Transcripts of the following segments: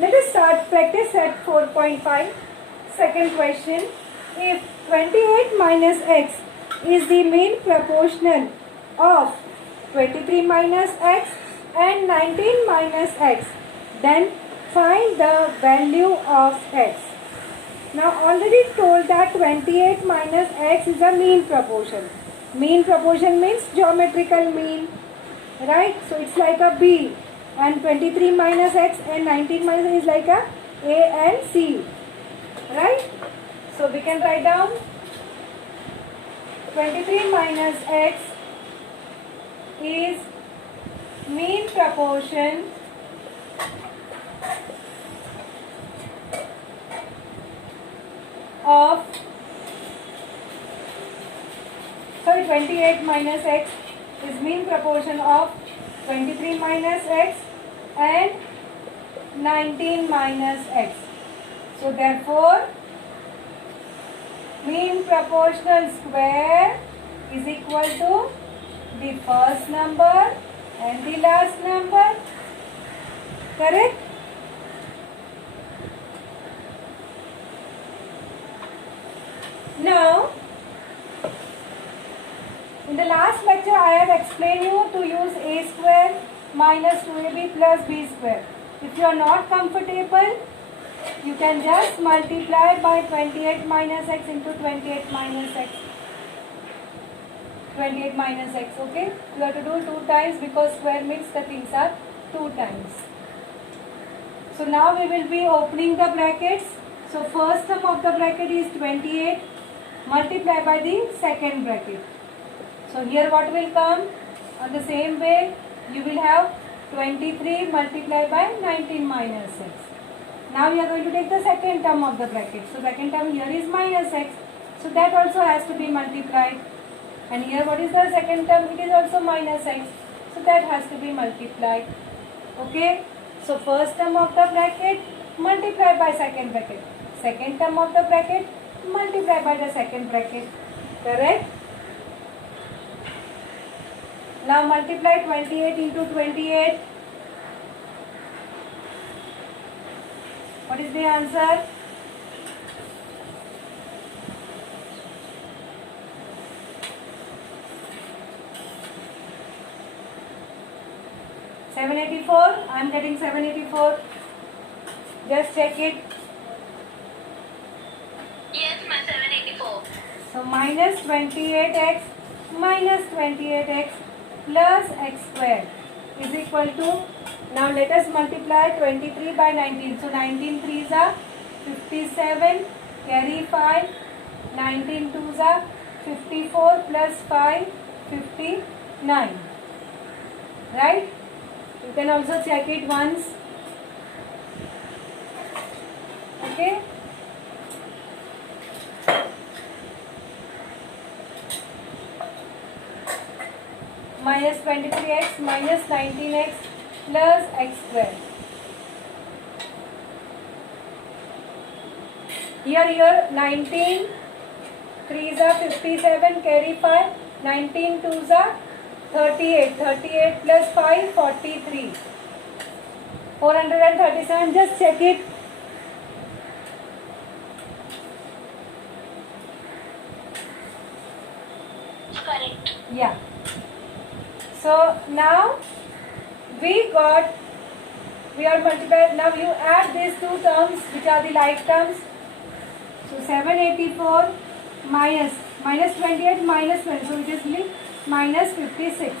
Let us start practice at 4.5. Second question. If 28 minus x is the mean proportional of 23 minus x and 19 minus x, then find the value of x. Now already told that 28 minus x is a mean proportion. Mean proportion means geometrical mean, right? So it's like a B, and 23 minus x and 19 minus x is like a and C, right? So we can write down 23 minus x is mean proportion of 28 minus x is mean proportion of 23 minus x and 19 minus x. So therefore mean proportional square is equal to the first number and the last number. Correct? Now, in the last lecture I have explained you to use a square minus 2ab plus b square. If you are not comfortable, you can just multiply by 28 minus x into 28 minus x. 28 minus x, okay? You have to do 2 times because square means the things are 2 times. So now we will be opening the brackets. So first term of the bracket is 28 multiplied by the second bracket. So here what will come? On the same way, you will have 23 multiplied by 19 minus x. Now we are going to take the second term of the bracket. So second term here is minus x. So that also has to be multiplied. And here what is the second term? It is also minus x. So that has to be multiplied. Okay. So first term of the bracket multiplied by second bracket. Second term of the bracket multiplied by the second bracket. Correct? Now multiply 28 into 28. What is the answer? $784. I am getting 784. Just check it. Yes, my 784. So minus 28x minus 28x plus x square is equal to, now let us multiply 23 by 19. So 19 3s are 57, carry 5, 19 2s are 54 plus 5, 59. Right? You can also check it once. Okay? Minus 23x minus 19x plus x square. Here 19 3s are 57, carry 5, 19 2s are 38, 38 plus 5, 43, 437. Just check it. Correct. Yeah. So now we are multiplied. Now you add these two terms which are the like terms. So 784 minus 28 minus 20. So it is minus 56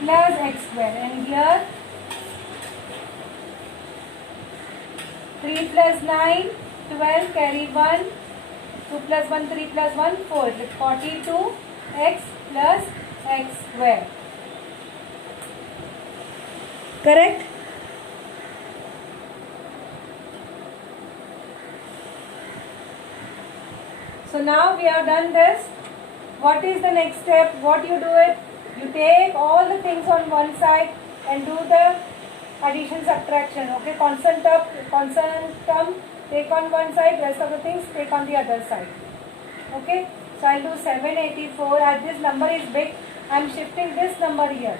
plus x square. And here 3 plus 9, 12, carry 1. 2 plus 1, 3 plus 1, 4. 42 x plus x square. Correct? So now we have done this. What is the next step? What you do it? You take all the things on one side and do the addition subtraction. Okay, constant term take on one side, rest of the things take on the other side. Okay, so I'll do 784. As this number is big, I'm shifting this number here.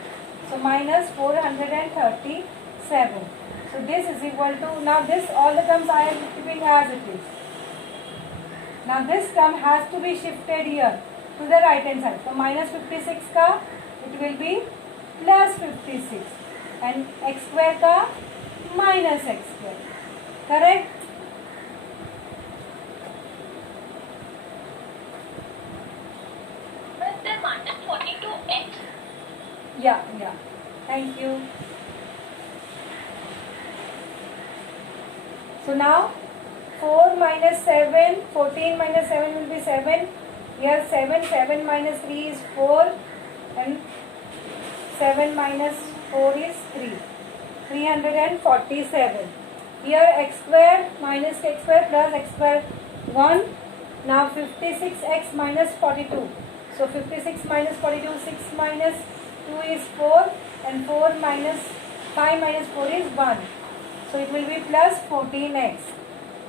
So minus 437. So So this is equal to, now this all the terms I am keeping as it is. Now this term has to be shifted here to the right hand side. So minus 56 ka it will be plus 56 and x square ka minus x square. Correct? But the minus 42x. Yeah. Thank you. So now 4 minus 7, 14 minus 7 will be 7. Here 7 minus 3 is 4 and 7 minus 4 is 3. 347. Here x square minus x square plus x square 1. Now 56x minus 42. So 56 minus 42, 6 minus 2 is 4 and 4 minus 5 minus 4 is 1. So it will be plus 14x.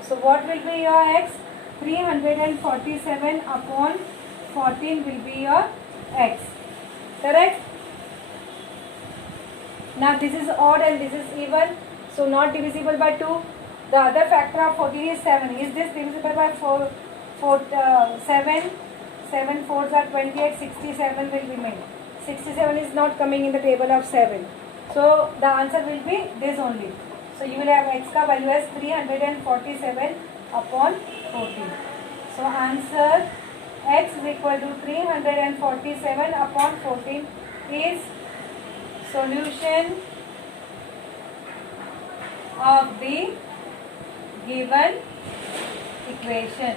So what will be your x? 347 upon 14 will be your x. Correct? Now this is odd and this is even. So not divisible by 2. The other factor of 14 is 7. Is this divisible by 7? 7 fours are 28. 67 will remain. 67 is not coming in the table of 7. So the answer will be this only. So you will have x ka value as 347 upon 14. So answer x is equal to 347 upon 14 is solution of the given equation.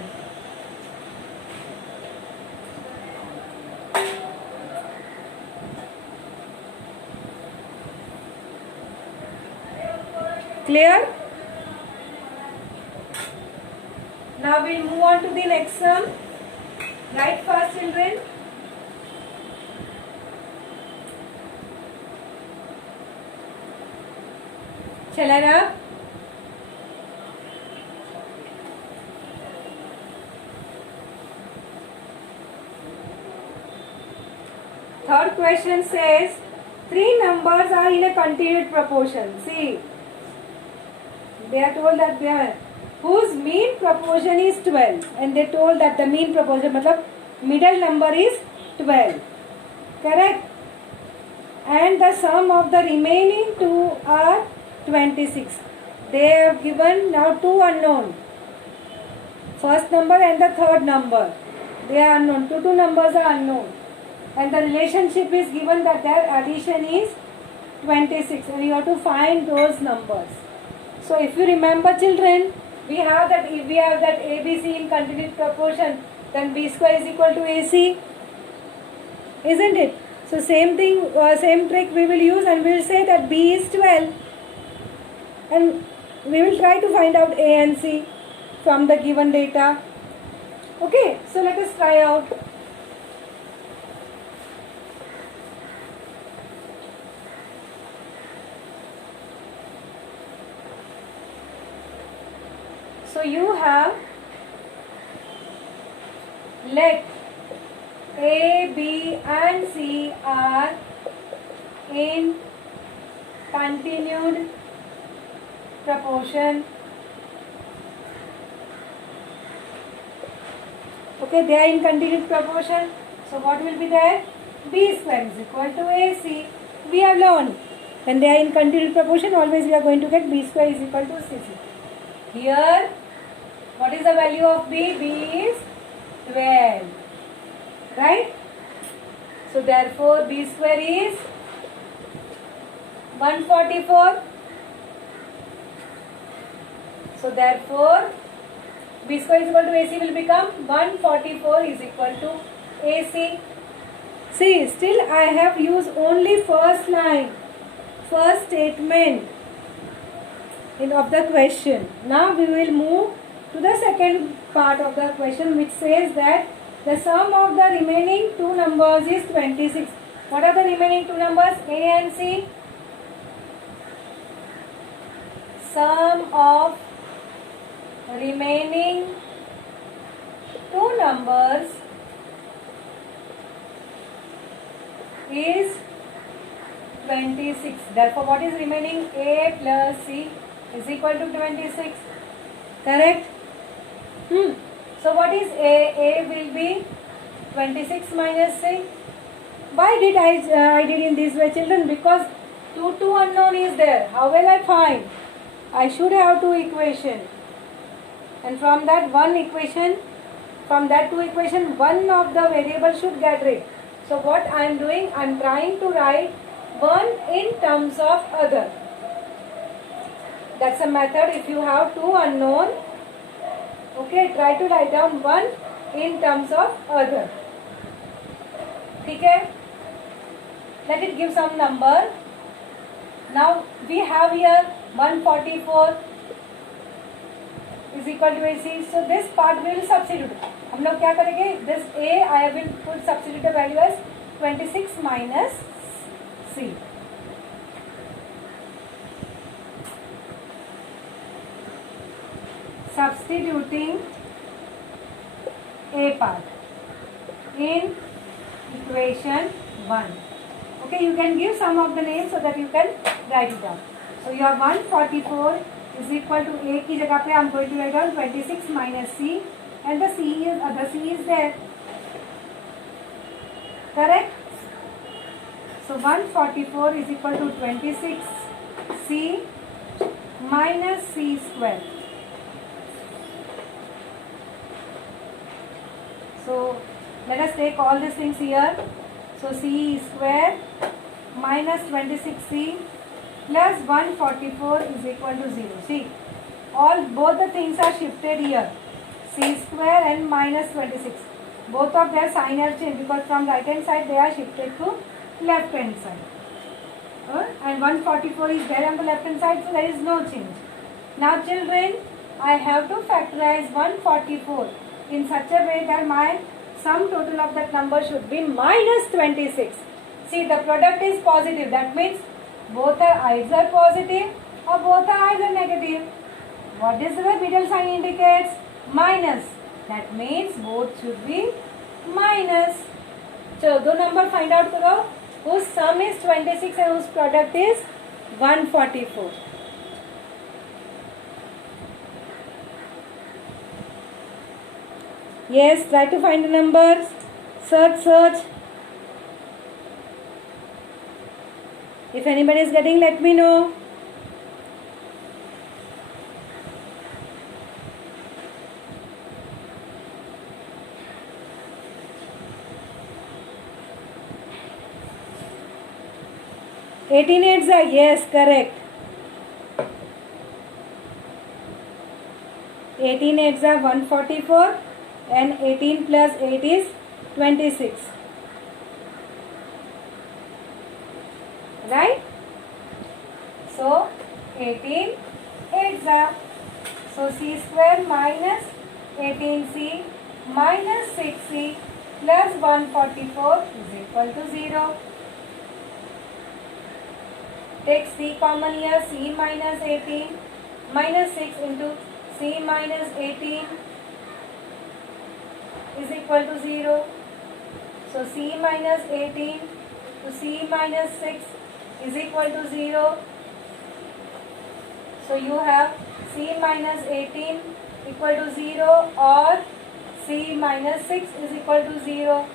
Clear? Now we'll move on to the next sum. Write fast, children. Shall I now? Third question says, three numbers are in a continued proportion. See, they are told that they are, whose mean proportion is 12, and they told that the mean proportion, matlab middle number is 12. Correct? And the sum of the remaining two are 26. They have given now two unknown. First number and the third number. They are unknown. Two numbers are unknown. And the relationship is given that their addition is 26. And you have to find those numbers. So if you remember, children, we have that, if we have that ABC in continued proportion, then B square is equal to AC. Isn't it? So same thing, same trick we will use, and we will say that B is 12. And we will try to find out A and C from the given data. Okay, so let us try out. So you have, let A, B and C are in continued proportion. Okay, they are in continued proportion. So what will be there? B square is equal to AC. We have learned. When they are in continued proportion, always we are going to get B square is equal to CC. Here, what is the value of B? B is 12. Right? So therefore, B square is 144. So therefore, B square is equal to AC will become 144 is equal to AC. See, still I have used only first line, first statement of the question. Now we will move to the second part of the question, which says that the sum of the remaining two numbers is 26. What are the remaining two numbers? A and C. Sum of remaining two numbers is 26. Therefore, what is remaining? A plus C. is equal to 26. Correct? So what is A? A will be 26 minus 6. Why did I did in this way, children? Because two unknown is there. How will I find? I should have two equation, and from that one equation, from that two equation, one of the variable should get rid. So what I am doing, I am trying to write one in terms of other. That's a method. If you have two unknown, okay, try to write down one in terms of other. Okay? Let it give some number. Now we have here 144 is equal to AC. So this part we will substitute. हम लोग क्या करेंगे? This A I will put substitute the value as 26 minus C. Substituting A part in equation 1. Okay, you can give some of the names so that you can write it down. So your 144 is equal to A की जगह पे I am going to write down 26 minus C, and the C is there. Correct? So 144 is equal to 26 C minus C square. So let us take all these things here. So C square minus 26C plus 144 is equal to 0. See, both the things are shifted here. C square and minus 26. Both of their sign are changed because from right hand side they are shifted to left hand side. And 144 is there on the left hand side, so there is no change. Now children, I have to factorize 144 in such a way that my sum total of that number should be minus 26. See, the product is positive. That means both are either positive or both are either negative. What is the middle sign indicates? Minus. That means both should be minus. So, दो number find out करो. Whose sum is 26 and whose product is 144. Yes, try to find the numbers. Search. If anybody is getting, let me know. Eighteen eights are yes, correct. 18 eights are 144. And 18 plus 8 is 26. Right? So 18 8s are. So C square minus 18C minus 6C plus 144 is equal to 0. Take C common here. C minus 18 minus 6 into C minus 18 is equal to 0. So C minus 18 to C minus 6 is equal to 0. So you have C minus 18 equal to 0 or C minus 6 is equal to 0.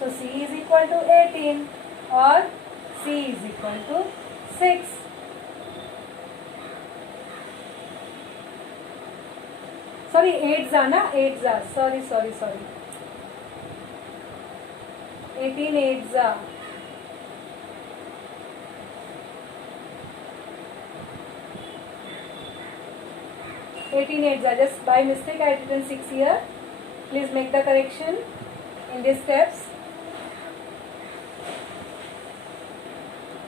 So C is equal to 18 or C is equal to 6. Sorry, 8s are na? 8s are. Sorry. 18 8s are. 18 8s are. Just by mistake I have written 6 here. Please make the correction in these steps.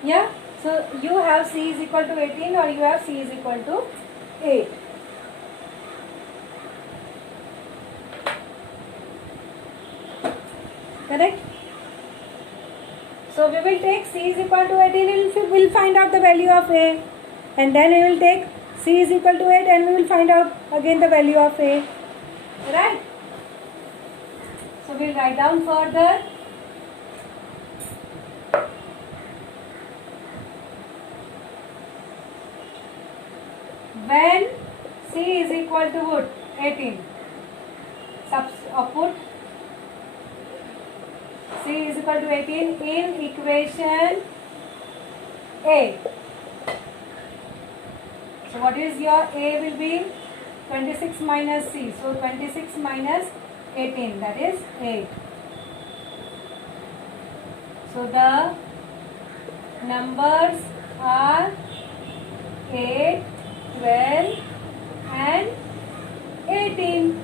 Yeah. So you have C is equal to 18 or you have C is equal to 8. Correct? So we will take C is equal to 18 and we will find out the value of A. And then we will take C is equal to 8 and we will find out again the value of A. Right? So we will write down further. when C is equal to what? 18. Put C is equal to 18 in equation A. So what is your A will be 26 minus C. So 26 minus 18, that is 8. So the numbers are 8, 12 and 18.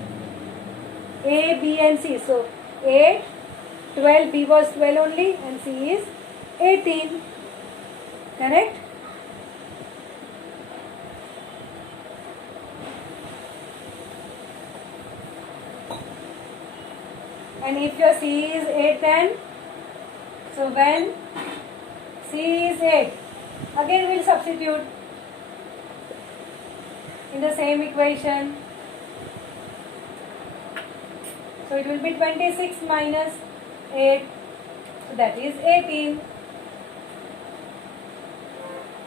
A, B and C. So 8, 12, B was 12 only and C is 18. Correct? And if your C is 8 then, so when C is 8, again we will substitute in the same equation. So it will be 26 minus 8, so that is 18.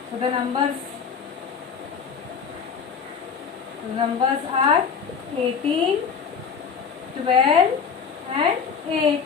So the numbers are 18, 12 and 8.